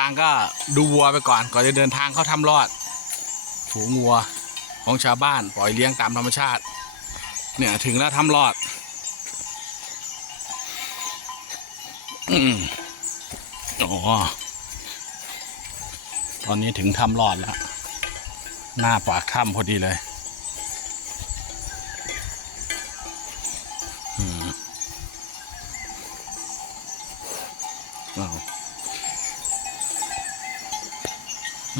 ทางก็ดูวัวไปก่อนก่อนจะเดินทางเข้าทำรอด ฝูงวัวของชาวบ้านปล่อยเลี้ยงตามธรรมชาติ เนี่ยถึงแล้วทำรอดอ๋อตอนนี้ถึงถ้ำรอดแล้ว หน้าปากถ้ำพอดีเลยอืมอ้าว ไป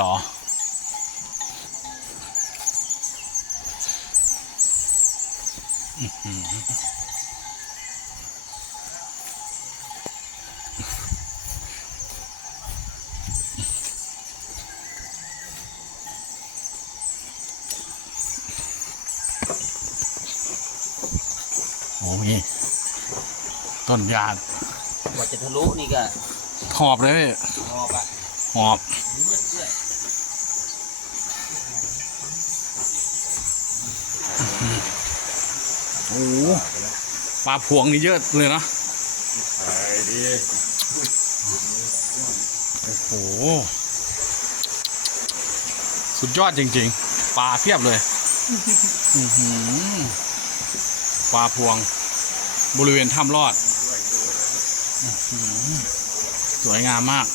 ต่อโอ้ยต้นยางกว่าจะทะลุนี่ก็หอบเลยพี่หอบอะหอบมืดด้วยโอ้โหปลาพวงนี่เยอะเลยเนาะโอ้โห สุดยอดจริง ๆ ปลาเพียบเลยอื้อหือปลาพวง บริเวณถ้ำรอดอื้อหือสวยงามมาก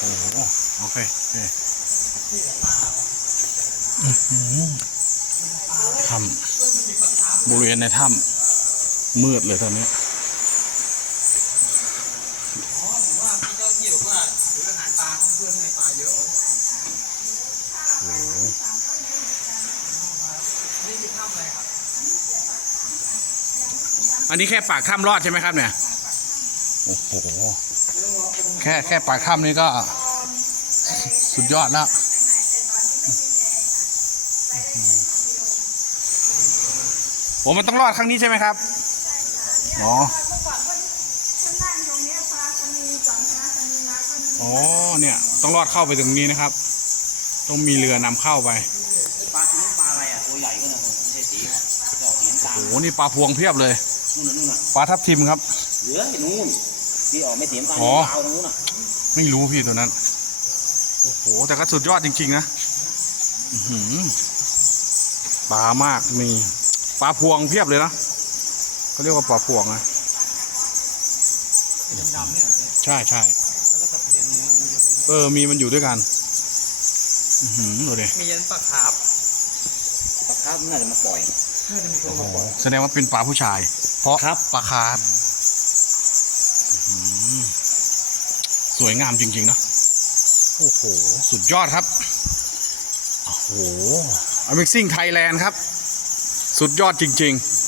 โอ้โหโอเคโอเคอื้อหือถ้ำบริเวณในถ้ำมืดเลยตอนนี้เจ้าที่บอกว่าถืออาหารปลาเพื่อให้ปลาเยอะ โอ้โห นี่คือถ้ำอะไรครับ อันนี้แค่ปากถ้ำรอดใช่ไหมครับเนี่ยโอ้โหแค่แค่ปากถ้ำนี่ก็สุดยอดแล้วโอ้มันต้องรอดครั้งนี้ใช่ไหมครับอ๋ออ๋อเนี่ยต้องรอดเข้าไปตรงนี้นะครับ ต้องมีเรือนำเข้าไปปลาที่นปลาอะไรอะตัวใหญ่ก็นะไม่ใช่สีดอกสีน้ำตาลโอ้โหนี่ปลาพวงเพียบเลย นู่นน่ะนู่นน่ะปลาทับทิมครับ เหลือไอ้นู่นที่ออกไม่สีน้ำตาลอ๋อ ยาวตรงนู้นน่ะไม่รู้พี่ตัวนั้น โอ้โห แต่ก็สุดยอดจริง ๆ นะอื้อหือปลามากมีปลาพวงเพียบเลยนะเขาเรียกว่าปลาพวงนะดำๆเนี่ยใช่ใช่แล้วก็ตะเพียนนี้มันมีเออ มีมันอยู่ด้วยกันอื้อหือดูดิมียันปลาคาร์ฟปลาคาร์ฟน่าจะมาปล่อยน่าจะมีคนมาปล่อยแสดงว่าเป็นปลาผู้ชาย เพราะครับปลาคาร์ฟอื้อหือสวยงามจริงๆนะโอ้โห สุดยอดครับ โอ้โห Amazing Thailand ครับ สุดยอดจริง ๆ